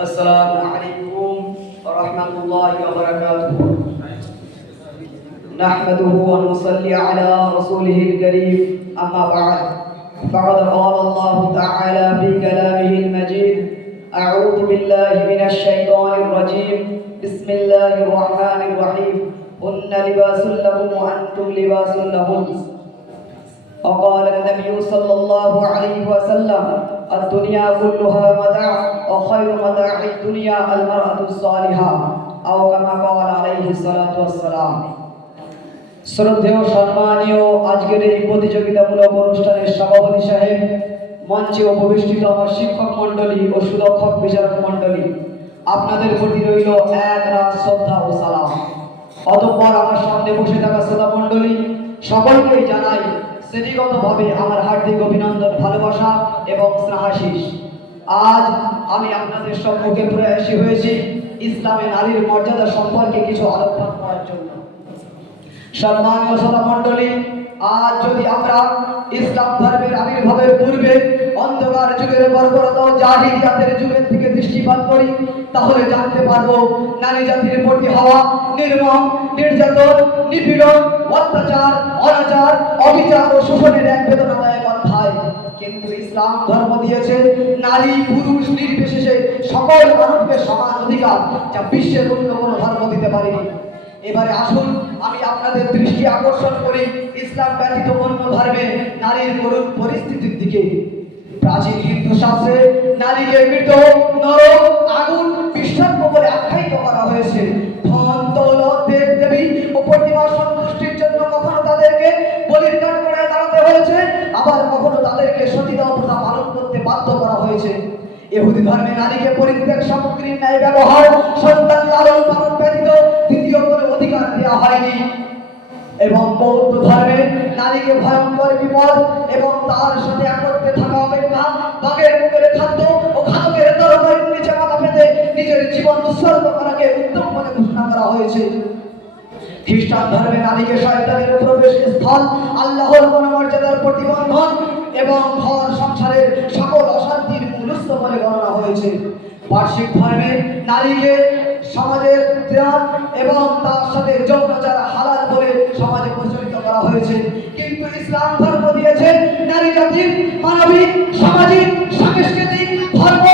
السلام عليكم ورحمة الله وبركاته. نحمده ونصلي على رسوله الكريم أما بعد. فقد قال الله تعالى في كلامه المجيد أعوذ بالله من الشيطان الرجيم. بسم الله الرحمن الرحيم. هن لباس لكم وأنتم لباس لهم. وقال النبي صلى الله عليه وسلم الدنيا كلها متاع وخير متاع الدنيا المرأة الصالحة أو كما قال عليه الصلاة والسلام শ্রদ্ধেয় সম্মানীয় আজকের এই প্রতিযোগিতামূলক অনুষ্ঠানের সভাপতি সাহেব মঞ্চে উপবিষ্টিত আমার শিক্ষক মণ্ডলী ও সুদক্ষক বিচারক মণ্ডলী আপনাদের প্রতি রইল এক রাত শ্রদ্ধা ও সালাম অতঃপর আমার সামনে বসে থাকা শ্রোতা মণ্ডলী সকলকেই জানাই শ্রেণীগতভাবে আমার হার্দিক অভিনন্দন, ভালোবাসা এবং স্নেহাশিস আজ আমি আপনাদের সম্মুখে প্রয়াসী হয়েছি ইসলামে নারীর মর্যাদা সম্পর্কে কিছু আলোচনা করার জন্য। সম্মানীয় শ্রোতা মণ্ডলী আজ যদি আমরা ইসলাম ধর্মের আবির্ভাবের পূর্বে অন্ধকার যুগের বর্বরতা ও জাহিলিয়াতের যুগের দিকে দৃষ্টিপাত করি, তাহলে জানতে পারব নারী জাতির প্রতি হওয়া নির্মম, নির্যাতন নিপীড়ন, অত্যাচার, অনাচার, অবিচার ও শোষণের এক বেদনাদায়ক অধ্যায়। কিন্তু ইসলাম ধর্ম দিয়েছে নারী, পুরুষ, নির্বিশেষে সকল মানুষকে সমান অধিকার, যা বিশ্বের অন্য কোনো ধর্ম দিতে পারেনি। এবারে আসুন, আমি আপনাদের দৃষ্টি আকর্ষণ করি ইসলাম ব্যতীত অন্য ধর্মে নারীর করুণ পরিস্থিতির দিকে। প্রাচীন হিন্দু শাস্ত্রে নারীকে মৃত নরক আগুন বিষাক্ত বলে আখ্যায়িত করা হয়েছে। ধন আবার কখনো তাদেরকে সতীদাহ প্রথা পালন করতে বাধ্য করা হয়েছে। ইহুদি ধর্মে নারীকে পরিত্যাগ সামগ্রীর ন্যায় ব্যবহার, সন্তান লালন পালন ব্যতীত দ্বিতীয় কোনো অধিকার দেওয়া হয়নি। এবং বৌদ্ধ ধর্মে নারীকে ভয়ঙ্কর বিপদ এবং তার সাথে একত্রে থাকা অপেক্ষা বাঘের মুখের খাদ্য খ্রিস্টান ধর্মে নারীকে শয়তানের প্রবেশ স্থল আল্লাহর মনোমর্যাদার প্রতিবন্ধন এবং ঘর সংসারের সকল অশান্তির মূলস্থ বলে গণনা হয়েছে। বার্ষিক ধর্মে নারীকে সমাজের ত্রাণ এবং তার সাথে যৌনাচার হালাল বলে সমাজে প্রচলিত করা হয়েছে। কিন্তু ইসলাম ধর্ম দিয়েছে নারী জাতির মানবিক, সামাজিক, সাংস্কৃতিক, ধর্ম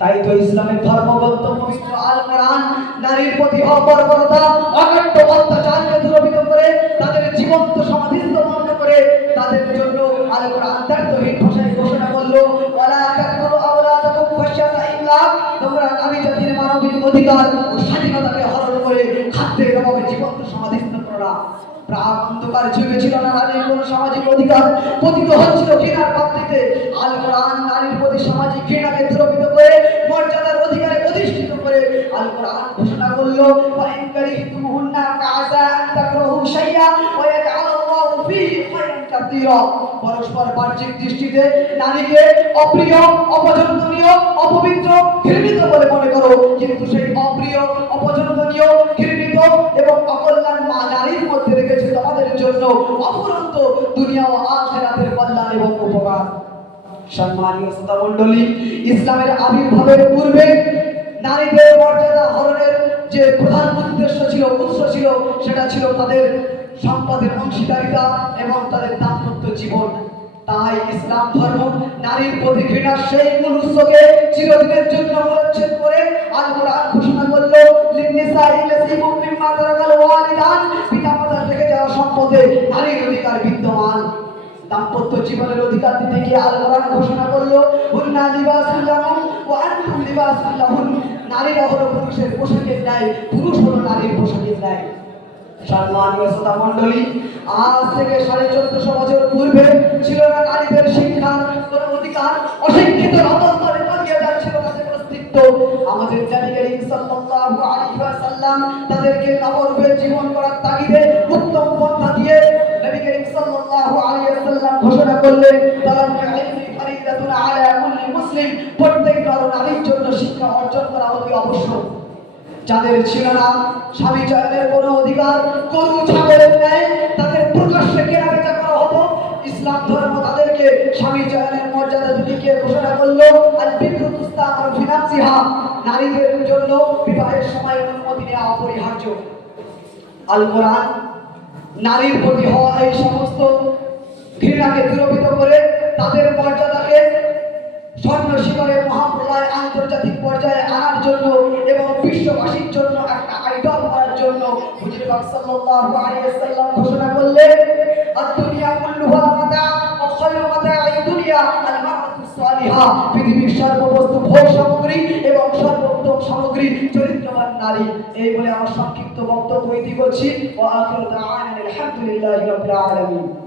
তাই তো ইসলামের ধর্মগ্রন্থ পবিত্র আল কোরআন নারীর প্রতি অবর্বরতা অকাট্য অত্যাচারকে দূরীভূত করে, তাদের জীবন্ত সমাধিস্থ বন্ধ করে, তাদের জন্য আল কোরআন দায়িত্বহীন ভাষায় ঘোষণা করল, ওয়ালা তাকতুলু আওলাদাকুম খাশিয়াতা ইমলাক তোমরা নারী জাতির মানবিক অধিকার ও স্বাধীনতাকে হরণ করে খাদ্যের অভাবে জীবন্ত সমাধিস্থ করো না। প্রাক অন্ধকার যুগে ছিল না নারীর কোনো সামাজিক অধিকার, পতিত হচ্ছিল ঘৃণার পাত্রিতে আল কোরআন নারীর প্রতি সামাজিক ঘৃণাকে দূরীভূত পরস্পর বাহ্যিক দৃষ্টিতে নারীকে অপ্রিয়, অপছন্দনীয়, অপবিত্র, ঘৃণিত বলে মনে করো। কিন্তু সেই অপ্রিয়, অপছন্দনীয়, ঘৃণিত এবং অকল্যাণ মা নারীর মধ্যে রেখেছে তোমাদের জন্য অফুরন্ত দুনিয়া ও আখিরাতের কল্যাণ এবং উপকার। সম্মানীয় শ্রোতা মণ্ডলী, ইসলামের আবির্ভাবের পূর্বে নারীদের মর্যাদা হরণের যে প্রধান উদ্দেশ্য ছিল, উৎস ছিল, সেটা ছিল তাদের সম্পদের অংশীদারিতা এবং তাদের দাম্পত্য জীবন। তাই ইসলাম ধর্ম, নারীর প্রতি ঘৃণার সেই মূল উৎসকে চিরদিনের জন্য অনুচ্ছেদ করে আল ঘোষণা করল যাওয়া সম্পদে নারীর অধিকার জীবনের অধিকার ঘোষণা করল নারীরা পুরুষের পোশাকের ন্যায়, পুরুষ হলো নারীর পোশাকের ন্যায়। সম্মানীয় শ্রোতা মণ্ডলী, আজ থেকে সাড়ে চোদ্দশো বছর পূর্বে ছিল না নারীদের শিক্ষার কোন অধিকার, অশিক্ষিত রতন্তরে পালিয়ে যাচ্ছিল তাদের অস্তিত্ব। আমাদের জানি করিম সাল্লাল্লাহু আলাইহি ওয়াসাল্লাম তাদেরকে নবরূপে জীবন করার তাগিদে উত্তম পন্থা দিয়ে নবী করিম সাল্লাল্লাহু আলাইহি ওয়াসাল্লাম ঘোষণা করলেন তালাবুল ইলমি ফারিদাতুন আলা কুল্লি মুসলিম। প্রত্যেক নর নারীর জন্য শিক্ষা অর্জন করা অতি আবশ্যক। যাদের ছিল না স্বামী চয়নের কোনো অধিকার গরু ছাগলের ন্যায় তাদের প্রকাশ্যে কেনাবেচা করা হতো। ইসলাম ধর্ম তাদেরকে স্বামী চয়নের মর্যাদা দুটিকে ঘোষণা করল আর বিদ্যুৎস্তা আর ফিনান্সিহা নারীদের জন্য বিবাহের সময় অনুমতি নেওয়া অপরিহার্য। আল কোরআন নারীর প্রতি হওয়া এই সমস্ত ঘৃণাকে দূরীভূত করে তাদের মর্যাদাকে স্বর্ণ শিখরের মহাপ্রলয় আন্তর্জাতিক পর্যায়ে আনার জন্য এবং জন্য, একটা আইডল করার জন্য হুজুর পাক সাল্লাল্লাহু আলাইহি ওয়াসাল্লাম ঘোষণা করলেন, আদ-দুনিয়া কুল্লুহা মাতা ওয়া খায়রু মাতাঈ দুনিয়া আল মারআতু সালিহা। পৃথিবীর সর্ববস্তু ভোগ সামগ্রী এবং সর্বোত্তম সামগ্রী চরিত্রবান নারী। এই বলে আমার সংক্ষিপ্ত বক্তব্য ইতি করছি। ওয়া আখিরু দাওয়ানা আলহামদুলিল্লাহি রাব্বিল আলামিন।